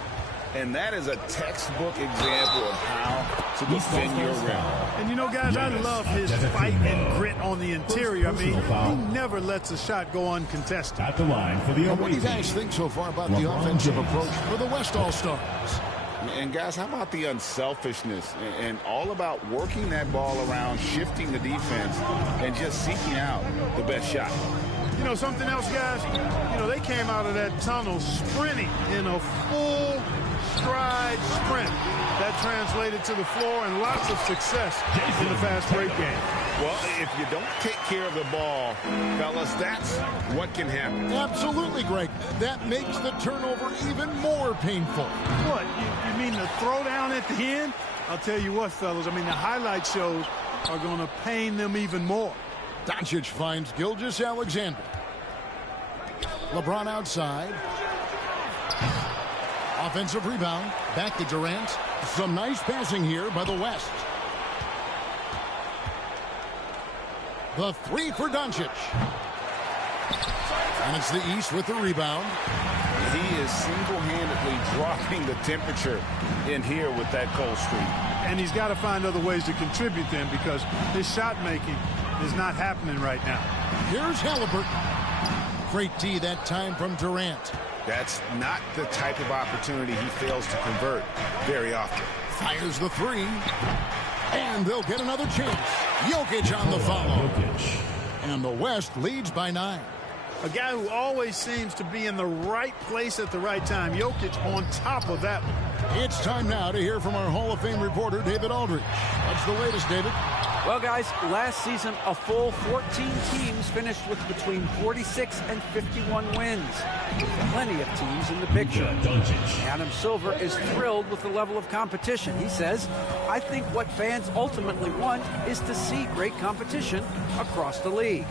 And that is a textbook example of how to defend your rim. And you know, guys, I love his fight and grit on the interior. I mean, he never lets a shot go uncontested. At the line for the What do you guys think so far about the offensive approach for the West All-Stars? And guys, how about the unselfishness and all about working that ball around, shifting the defense, and just seeking out the best shot? You know, something else, guys, you know, they came out of that tunnel sprinting in a full stride sprint. That translated to the floor and lots of success in the fast break game. Well, if you don't take care of the ball, fellas, that's what can happen. Absolutely, Greg. That makes the turnover even more painful. What, you mean the throwdown at the end? I'll tell you what, fellas, I mean, the highlight shows are going to pain them even more. Doncic finds Gilgeous-Alexander. LeBron outside. Offensive rebound. Back to Durant. Some nice passing here by the West. The three for Doncic. And it's the East with the rebound. He is single-handedly dropping the temperature in here with that cold streak. And he's got to find other ways to contribute then, because his shot making is not happening right now. Here's Halliburton. Great D that time from Durant. That's not the type of opportunity he fails to convert very often. Fires the three. And they'll get another chance. Jokic on the follow. And the West leads by 9. A guy who always seems to be in the right place at the right time. Jokic on top of that one. It's time now to hear from our Hall of Fame reporter, David Aldridge. What's the latest, David? Well, guys, last season, a full 14 teams finished with between 46 and 51 wins. Plenty of teams in the picture. Adam Silver is thrilled with the level of competition. He says, I think what fans ultimately want is to see great competition across the league.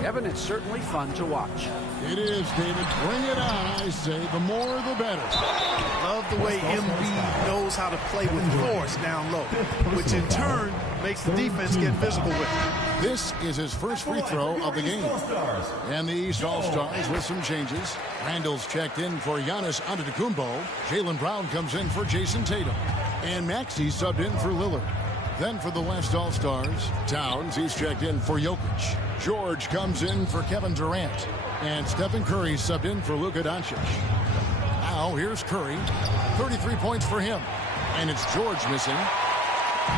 Kevin, it's certainly fun to watch. It is, David. Bring it on, I say. The more, the better. Love the way Embiid knows how to play with force down low, which in turn makes the defense get physical with him. This is his first free throw of the game. And the East All-Stars with some changes. Randall's checked in for Giannis Antetokounmpo. Jaylen Brown comes in for Jason Tatum. And Maxey subbed in for Lillard. Then for the West All-Stars, Towns, he's checked in for Jokic. George comes in for Kevin Durant. And Stephen Curry subbed in for Luka Doncic. Now here's Curry. 33 points for him. And it's George missing.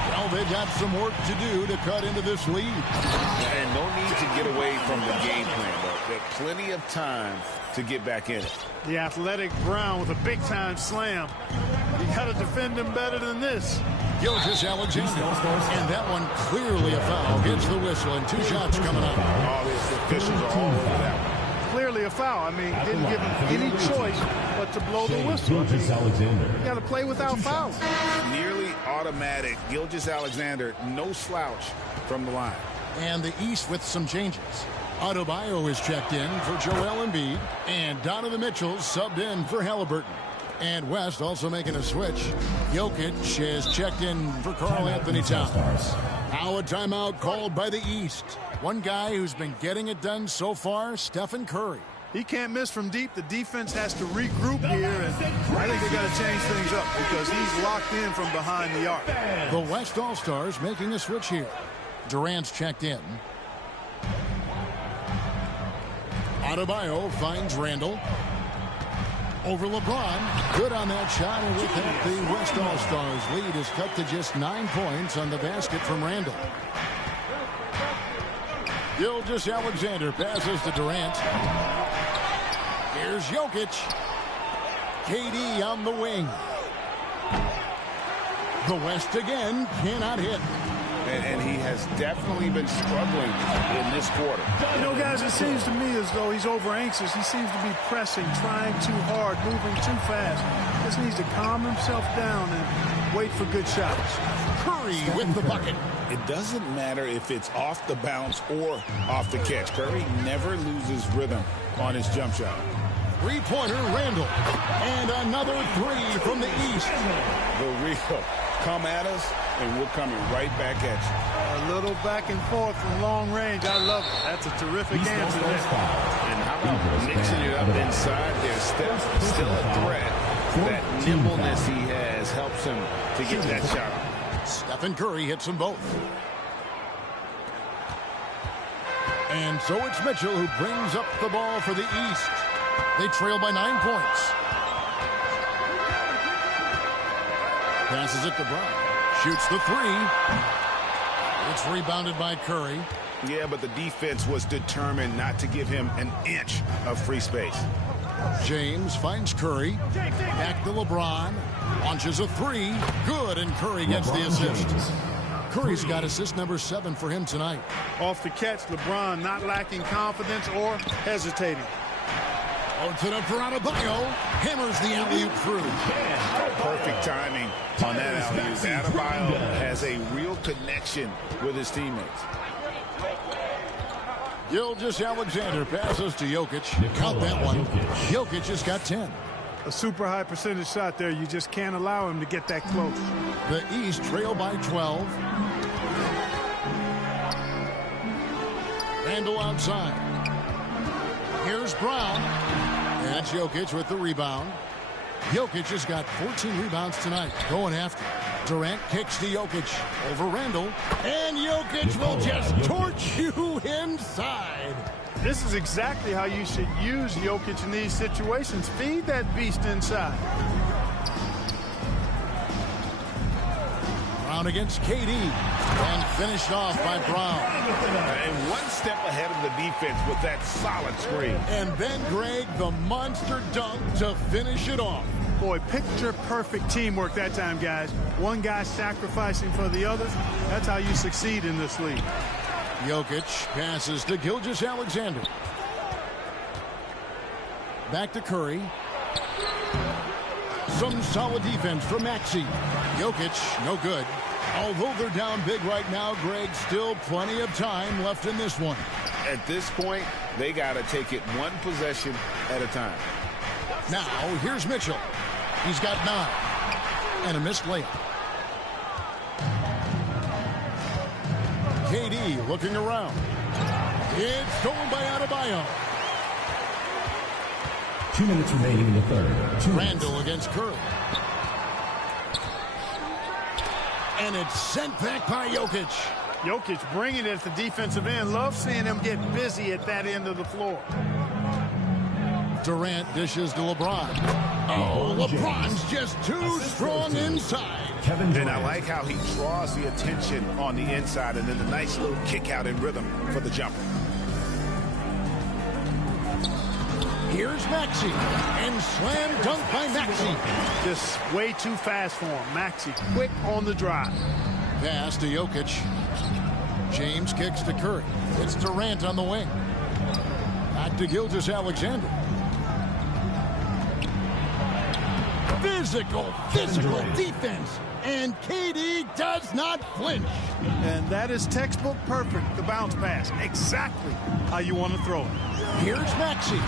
Well, they've got some work to do to cut into this lead. And no need to get away from the game plan, but there's plenty of time to get back in it. The athletic Brown with a big-time slam. You got to defend him better than this. Gilgeous-Alexander. And that one clearly a foul. Gets the whistle, and 2 shots coming up. All these officials are all over that one. Clearly a foul. I mean, didn't give him any choice but to blow the whistle. You got to play without fouls. Nearly automatic. Gilgeous-Alexander, no slouch from the line. And the East with some changes. Adebayo is checked in for Joel Embiid. And Donovan Mitchell subbed in for Halliburton. And West also making a switch. Jokic is checked in for Karl Anthony Towns. Now a timeout called by the East. One guy who's been getting it done so far, Stephen Curry. He can't miss from deep. The defense has to regroup here, and I think they got to change things up because he's locked in from behind the arc. The West All-Stars making a switch here. Durant's checked in. Adebayo finds Randall. Over LeBron. Good on that shot, and with that, the West All-Stars lead is cut to just 9 points on the basket from Randall. Gilgeous-Alexander passes to Durant. Here's Jokic. KD on the wing. The West again cannot hit. And he has definitely been struggling in this quarter. You know, guys, it seems to me as though he's over anxious. He seems to be pressing, trying too hard, moving too fast. Just needs to calm himself down and wait for good shots. Curry with the bucket. It doesn't matter if it's off the bounce or off the catch. Curry never loses rhythm on his jump shot. Three-pointer, Randall. And another three from the East. The real come at us and we're coming right back at you. A little back and forth from long range. I love it. That's a terrific answer there. And how about mixing it up inside there? Still a threat. That nimbleness he has helps him to get that shot off. Stephen Curry hits them both. And so it's Mitchell who brings up the ball for the East. They trail by 9 points. Passes it to Brown. Shoots the three. It's rebounded by Curry. Yeah, but the defense was determined not to give him an inch of free space. James finds Curry. Back to LeBron. Launches a three. Good, and Curry gets the assist. Curry's got assist number 7 for him tonight. Off the catch, LeBron not lacking confidence or hesitating. Out to the Adebayo. Hammers the alley-oop through. Perfect timing on that alley-oop. Adebayo has a real connection with his teammates. Gilgeous-Alexander passes to Jokic. Count that one. Jokic has got 10. A super high percentage shot there. You just can't allow him to get that close. The East trail by 12. Randall outside. Here's Brown. That's Jokic with the rebound. Jokic has got 14 rebounds tonight. Going after. Durant kicks to Jokic over Randall. And Jokic will just torch you inside. This is exactly how you should use Jokic in these situations. Feed that beast inside. Brown against KD. And finished off by Brown. And one step ahead of the defense with that solid screen. And then Greg, the monster dunk to finish it off. Boy, picture-perfect teamwork that time, guys. One guy sacrificing for the others. That's how you succeed in this league. Jokic passes to Gilgeous-Alexander. Back to Curry. Some solid defense from Maxey. Jokic, no good. Although they're down big right now, Greg, still plenty of time left in this one. At this point, they got to take it one possession at a time. Now, here's Mitchell. He's got 9. And a missed layup. KD looking around. It's stolen by Adebayo. 2 minutes remaining in the third. Randall against Curry. And it's sent back by Jokic. Jokic bringing it at the defensive end. Love seeing him get busy at that end of the floor. Durant dishes to LeBron. Oh, LeBron's just too strong inside. And I like how he draws the attention on the inside and then the nice little kick out in rhythm for the jumper. Here's Maxey. And slam dunk by Maxey. Just way too fast for him. Maxey quick on the drive. Pass to Jokic. James kicks to Curry. It's Durant on the wing. Back to Gilgeous-Alexander. Physical defense. And KD does not flinch. And that is textbook perfect, the bounce pass. Exactly how you want to throw it. Here's Maxey.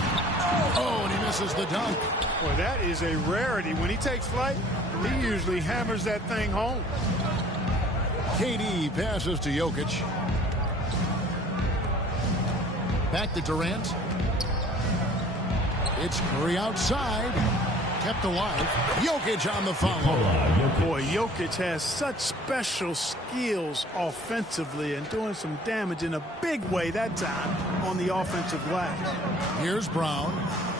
Oh, and he misses the dunk. Boy, that is a rarity. When he takes flight, he usually hammers that thing home. KD passes to Jokic. Back to Durant. It's Curry outside. Kept alive. Jokic on the follow. Boy, Jokic has such special skills offensively and doing some damage in a big way that time on the offensive glass. Here's Brown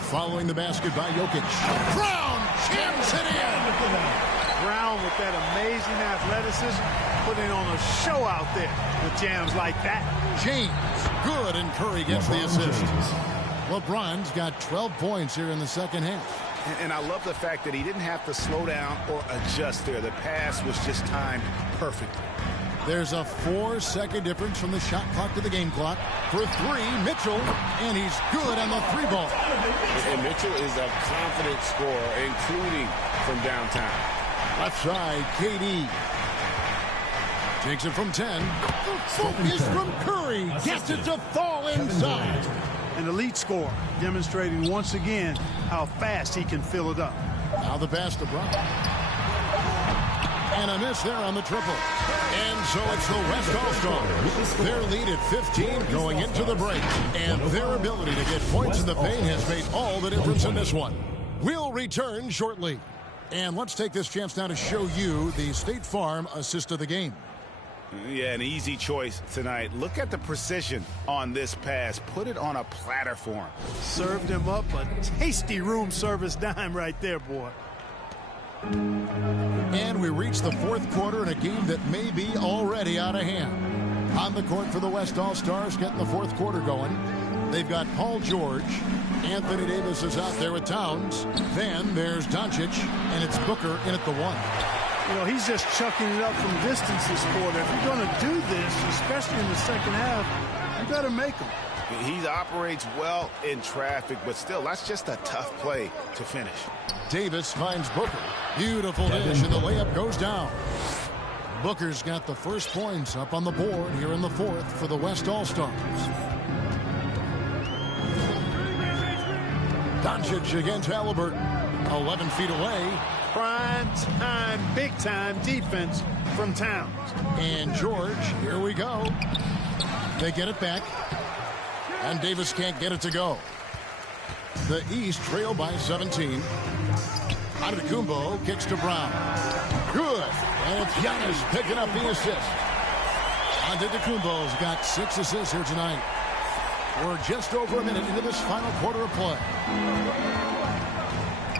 following the basket by Jokic. Brown jams it in. Brown with that amazing athleticism, putting on a show out there with jams like that. James, good, and Curry gets the assist. LeBron's got 12 points here in the second half. And I love the fact that he didn't have to slow down or adjust there. The pass was just timed perfectly. There's a 4-second difference from the shot clock to the game clock. For 3, Mitchell, and he's good on the 3-ball. And Mitchell is a confident scorer, including from downtown. Left side, KD. Takes it from 10. The focus from Curry. Gets it to fall inside. An elite scorer, demonstrating once again how fast he can fill it up. Now the pass to Brown. And a miss there on the triple. And so it's the West All-Stars. Their lead at 15 going into the break. And their ability to get points in the paint has made all the difference in this one. We'll return shortly. And let's take this chance now to show you the State Farm assist of the game. Yeah, an easy choice tonight. Look at the precision on this pass. Put it on a platter for him. Served him up a tasty room service dime right there, boy. And we reach the fourth quarter in a game that may be already out of hand. On the court for the West All-Stars, getting the fourth quarter going. They've got Paul George. Anthony Davis is out there with Towns. Then there's Doncic, and it's Booker in at the one. You know, he's just chucking it up from distance this quarter. If you're going to do this, especially in the second half, you better make them. He operates well in traffic, but still, that's just a tough play to finish. Davis finds Booker. Beautiful dish, and the layup goes down. Booker's got the first points up on the board here in the fourth for the West All-Stars. Doncic against Halliburton. 11 feet away. Prime time, big time defense from Towns. And George, here we go. They get it back. And Davis can't get it to go. The East trail by 17. Antetokounmpo kicks to Brown. Good. And it's Giannis picking up the assist. Antetokounmpo's got 6 assists here tonight. We're just over a minute into this final quarter of play.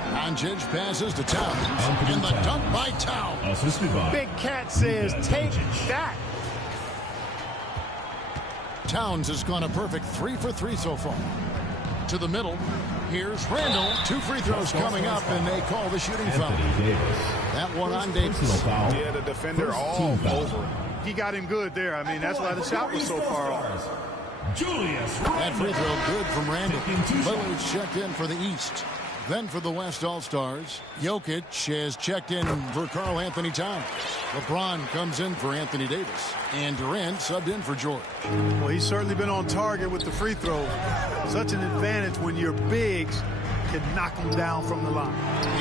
Doncic passes to Towns. And the dunk by Towns. Big Cat says, take that. Towns has gone a perfect 3 for 3 so far. To the middle. Here's Randall. 2 free throws coming up, and they call the shooting foul. That one on Davis. Yeah, the defender all over. He got him good there. I mean, that's why the shot was so far off. That free throw good from Randall. Lillard's checked in for the East. Then for the West All-Stars, Jokic has checked in for Karl Anthony Towns. LeBron comes in for Anthony Davis. And Durant subbed in for George. Well, he's certainly been on target with the free throws. Such an advantage when your bigs can knock them down from the line.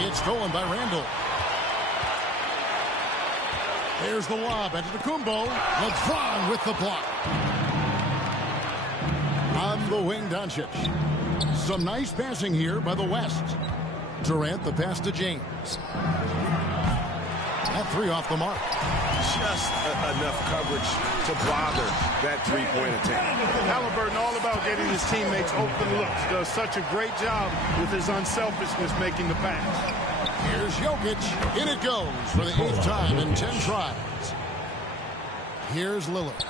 It's stolen by Randall. There's the lob. Antetokounmpo. LeBron with the block. On the wing, Doncic. Some nice passing here by the West. Durant, the pass to James. That 3 off the mark. Just enough coverage to bother that three-point attempt. Halliburton all about getting his teammates open looks. Does such a great job with his unselfishness making the pass. Here's Jokic. In it goes for the 8th time in 10 tries. Here's Lillard.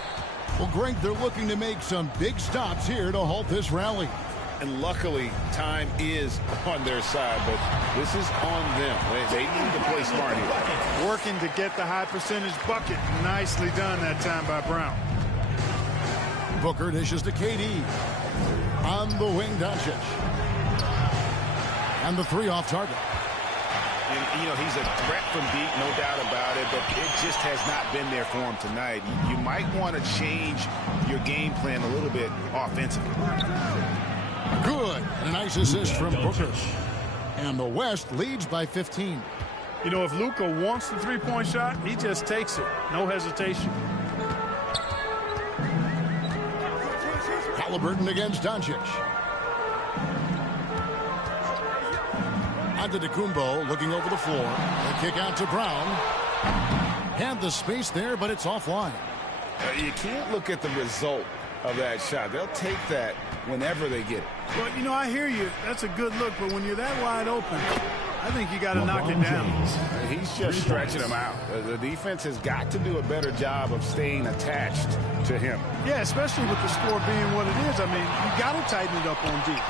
Well, Greg, they're looking to make some big stops here to halt this rally. And luckily, time is on their side, but this is on them. They need to play smart here. Working to get the high percentage bucket. Nicely done that time by Brown. Booker dishes to KD. On the wing, Doncic. And the 3 off target. And, you know, he's a threat from deep, no doubt about it, but it just has not been there for him tonight. You might want to change your game plan a little bit offensively. Good. And a nice assist from Booker. And the West leads by 15. You know, if Luka wants the three-point shot, he just takes it. No hesitation. Halliburton against Doncic. Antetokounmpo looking over the floor. The kick out to Brown. Had the space there, but it's offline. You can't look at the result of that shot. They'll take that whenever they get it. Well, you know, I hear you. That's a good look, but when you're that wide open, I think you got to knock it down. He's just stretching them out. The defense has got to do a better job of staying attached to him. Yeah, especially with the score being what it is. I mean, you got to tighten it up on deep.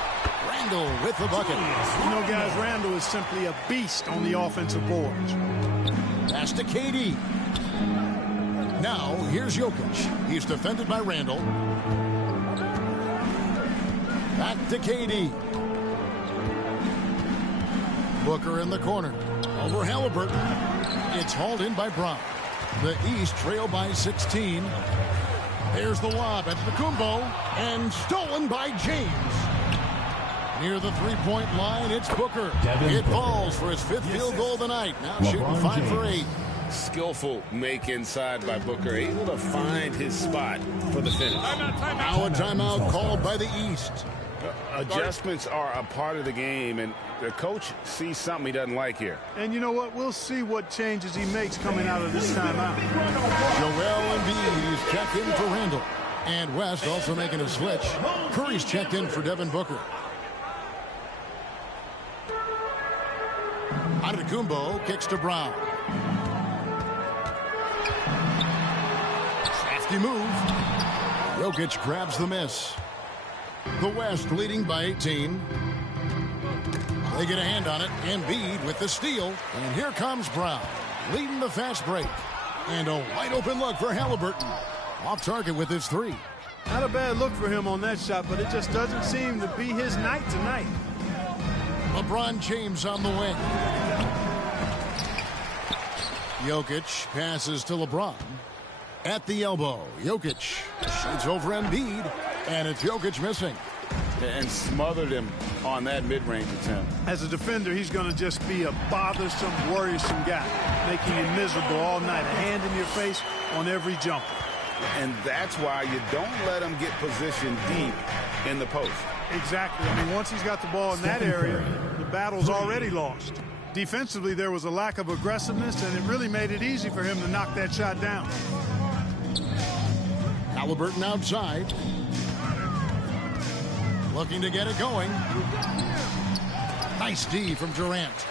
Randall with the bucket. You know, guys, Randall is simply a beast on the offensive boards. Pass to KD. Now, here's Jokic. He's defended by Randall. Back to KD. Booker in the corner. Over Halliburton. It's hauled in by Brown. The East trail by 16. There's the lob at Antetokounmpo. And stolen by James. Near the three-point line, it's Booker. It falls for his 5th field goal of the night. Now shooting 5 for 8. skillful make inside by Booker, able to find his spot for the finish. Now a timeout called by the East. Adjustments are a part of the game, and the coach sees something he doesn't like here. And you know what? We'll see what changes he makes coming out of this timeout. Joel Embiid is checked in for Randall. And West also making a switch. Curry's checked in for Devin Booker. Antetokounmpo kicks to Brown. Safety move. Jokic grabs the miss. The West leading by 18. They get a hand on it. Embiid with the steal. And here comes Brown, leading the fast break. And a wide open look for Halliburton. Off target with his three. Not a bad look for him on that shot, but it just doesn't seem to be his night tonight. LeBron James on the wing. Jokic passes to LeBron. At the elbow, Jokic shoots over Embiid, and it's Jokic missing. And smothered him on that mid-range attempt. As a defender, he's going to just be a bothersome, worrisome guy, making you miserable all night, a hand in your face on every jumper. And that's why you don't let him get positioned deep in the post. Exactly. I mean, once he's got the ball in that area, the battle's already lost. Defensively, there was a lack of aggressiveness, and it really made it easy for him to knock that shot down. Halliburton outside. Looking to get it going. Nice D from Durant.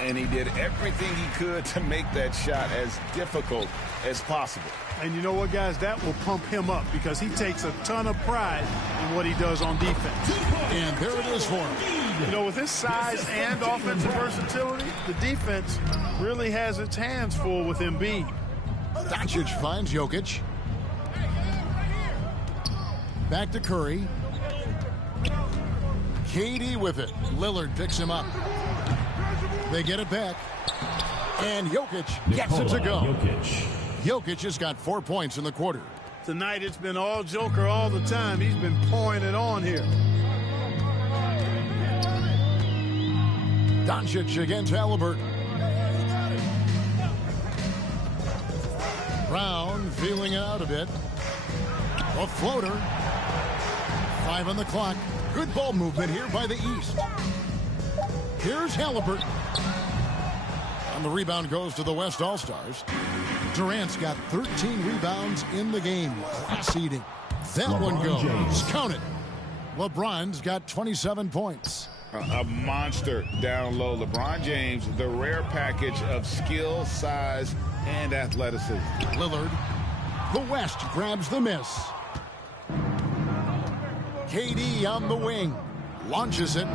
And he did everything he could to make that shot as difficult as possible. And you know what, guys? That will pump him up because he takes a ton of pride in what he does on defense. And there it is for him. You know, with his size and offensive versatility, the defense really has its hands full with Embiid. Doncic finds Jokic. Back to Curry. KD with it. Lillard picks him up. They get it back. And Jokic gets it to go. Jokic has got 4 points in the quarter. Tonight it's been all Joker all the time. He's been pouring it on here. Doncic against Halliburton. Brown feeling it out a bit. A floater. 5 on the clock. Good ball movement here by the East. Here's Halliburton. And the rebound goes to the West All-Stars. Durant's got 13 rebounds in the game. Class eating. That LeBron one goes. James. Count it. LeBron's got 27 points. A monster down low. LeBron James, the rare package of skill, size, and athleticism. Lillard. The West grabs the miss. KD on the wing. Launches it.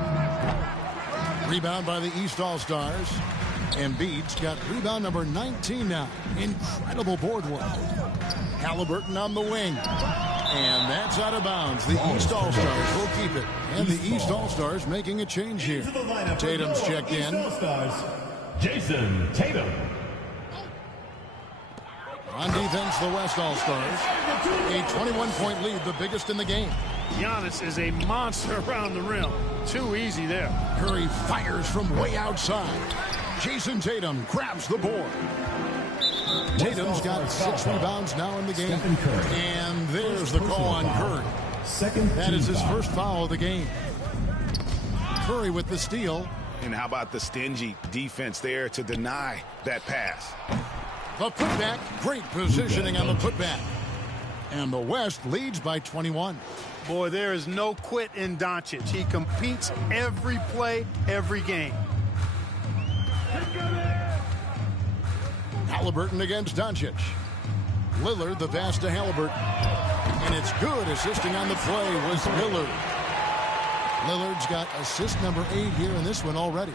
Rebound by the East All-Stars. Embiid's got rebound number 19 now. Incredible board work. Halliburton on the wing. And that's out of bounds. The East All-Stars will keep it. And the East All-Stars making a change here. Tatum's checked in. Jason Tatum. On defense, the West All-Stars. A 21-point lead, the biggest in the game. Giannis is a monster around the rim. Too easy there. Curry fires from way outside. Jason Tatum grabs the board. Tatum's got 6 rebounds now in the game. And there's the call on Curry. That is his first foul of the game. Curry with the steal. And how about the stingy defense there to deny that pass? The putback, great positioning on the putback. And the West leads by 21. Boy, there is no quit in Doncic. He competes every play, every game. Halliburton against Doncic. Lillard the pass to Halliburton. And it's good. Assisting on the play was Lillard. Lillard's got assist number 8 here in this one already.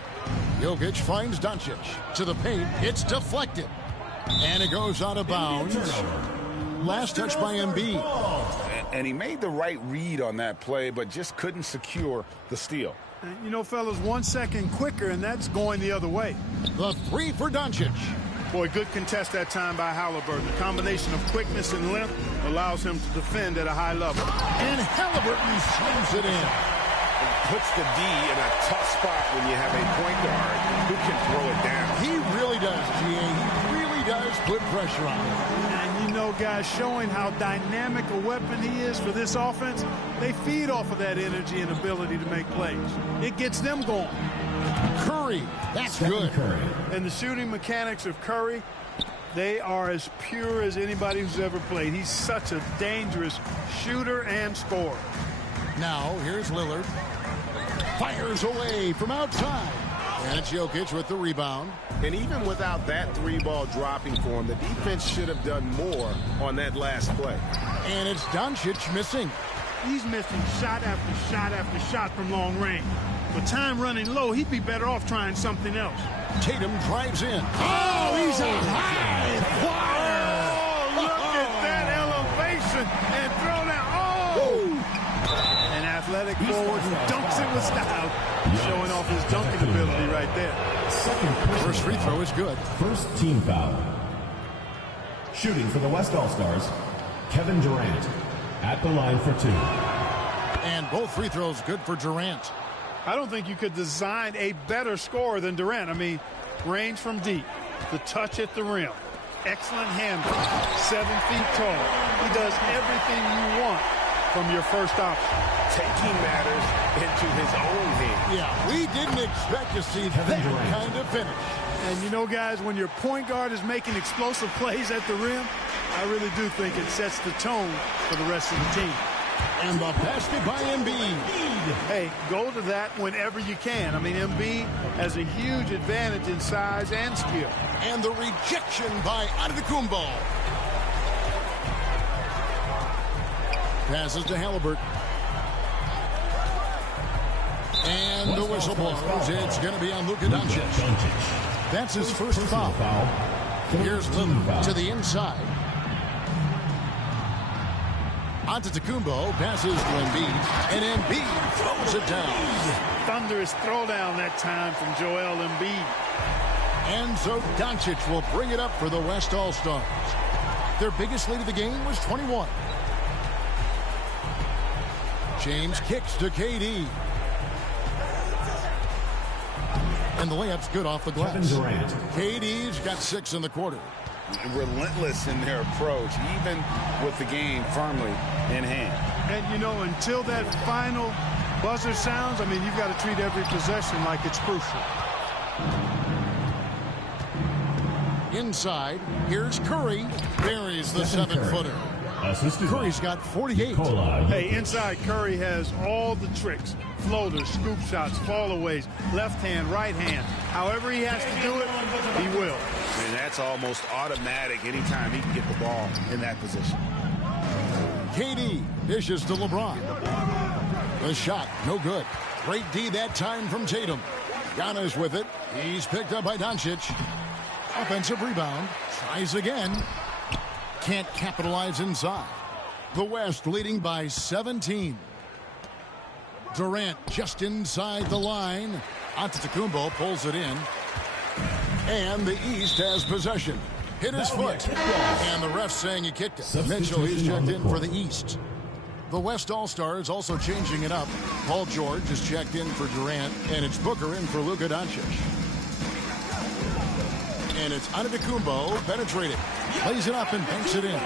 Jokic finds Doncic to the paint. It's deflected. And it goes out of bounds. Last touch by Embiid. And he made the right read on that play, but just couldn't secure the steal. And you know, fellas, 1 second quicker, and that's going the other way. The 3 for Doncic. Boy, good contest that time by Halliburton. The combination of quickness and length allows him to defend at a high level. And Halliburton slams it in. Puts the D in a tough spot when you have a point guard who can throw it down. He really does, GA. He really does. does put pressure on him. And you know, guys, showing how dynamic a weapon he is for this offense, they feed off of that energy and ability to make plays. It gets them going. Curry, that's good. Curry. And the shooting mechanics of Curry, they are as pure as anybody who's ever played. He's such a dangerous shooter and scorer. Now, here's Lillard. Fires away from outside. And it's Jokic with the rebound. And even without that three-ball dropping for him, the defense should have done more on that last play. And it's Doncic missing. He's missing shot after shot after shot from long range. With time running low, he'd be better off trying something else. Tatum drives in. Oh, he's a high flyer. Oh, look at that elevation and throw down. Oh! An athletic forward who dunks it with style. Showing off his dunking ability right there. First free throw is good. First team foul. Shooting for the West All-Stars, Kevin Durant at the line for 2. And both free throws good for Durant. I don't think you could design a better scorer than Durant. I mean, range from deep, the touch at the rim, excellent handle, 7 feet tall. He does everything you want from your first option. Taking matters into his own hands. Yeah, we didn't expect to see that kind of finish. And you know, guys, when your point guard is making explosive plays at the rim, I really do think it sets the tone for the rest of the team. And the basket by Embiid. Hey, go to that whenever you can. I mean, Embiid has a huge advantage in size and skill. And the rejection by Antetokounmpo. Passes to Halliburton. And the whistle blows. It's going to be on Luka Doncic. That's his first foul. Here's Lillard to the inside. Antetokounmpo passes to Embiid, and Embiid throws it down. Thunderous throwdown that time from Joel Embiid. And so Doncic will bring it up for the West All-Stars. Their biggest lead of the game was 21. James kicks to KD. And the layup's good off the glass. KD's got 6 in the quarter. Relentless in their approach, even with the game firmly in hand. And, you know, until that final buzzer sounds, I mean, you've got to treat every possession like it's crucial. Inside, here's Curry. Buries the 7-footer. Curry's got 48. Hey, inside, Curry has all the tricks. Floaters, scoop shots, fallaways, left hand, right hand. However he has to do it, he will. And that's almost automatic anytime he can get the ball in that position. KD dishes to LeBron. The shot, no good. Great D that time from Tatum. Giannis with it. He's picked up by Doncic. Offensive rebound. Tries again. Can't capitalize inside. The West leading by 17. Durant just inside the line. Antetokounmpo pulls it in. And the East has possession. Hit his foot. And the ref's saying he kicked it. Mitchell, he's checked in for the East. The West All-Stars also changing it up. Paul George is checked in for Durant. And it's Booker in for Luka Doncic. And it's Antetokounmpo penetrating. Plays it up and banks it in.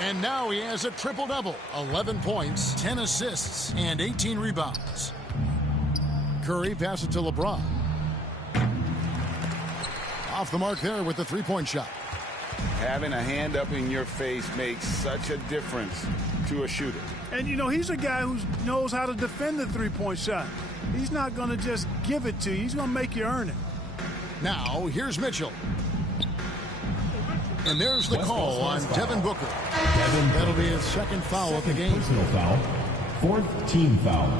And now he has a triple-double. 11 points, 10 assists, and 18 rebounds. Curry passes to LeBron. Off the mark there with the three-point shot. Having a hand up in your face makes such a difference to a shooter. And, you know, he's a guy who knows how to defend the three-point shot. He's not going to just give it to you. He's going to make you earn it. Now, here's Mitchell. And there's the call on Devin Booker. That'll be his second foul of the game. Personal foul. Fourth team foul.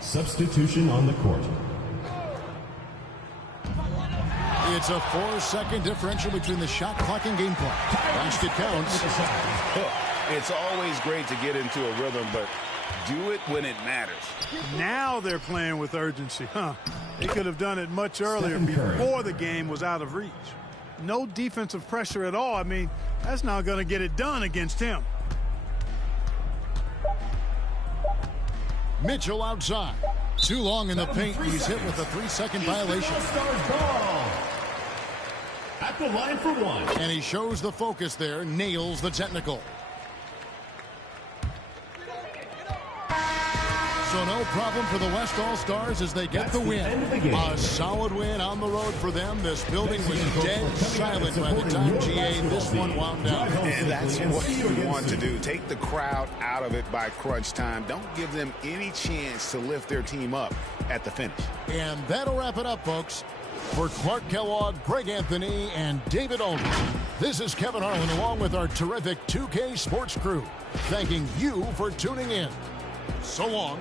Substitution on the court. It's a 4-second differential between the shot clock and game clock. Basket counts. It's always great to get into a rhythm, but do it when it matters. Now they're playing with urgency, They could have done it much earlier before the game was out of reach. No defensive pressure at all. I mean, that's not going to get it done against him. Mitchell outside. Too long in the paint. He's hit with a 3-second violation. at the line for one. And he shows the focus there, nails the technical. So no problem for the West All-Stars as they get the win. A solid win on the road for them. This building was dead silent by the time GA this one wound down. And that's what you want to do. Take the crowd out of it by crunch time. Don't give them any chance to lift their team up at the finish. And that'll wrap it up, folks. For Clark Kellogg, Greg Anthony, and David Aldridge, this is Kevin Harlan along with our terrific 2K Sports crew, thanking you for tuning in. So long.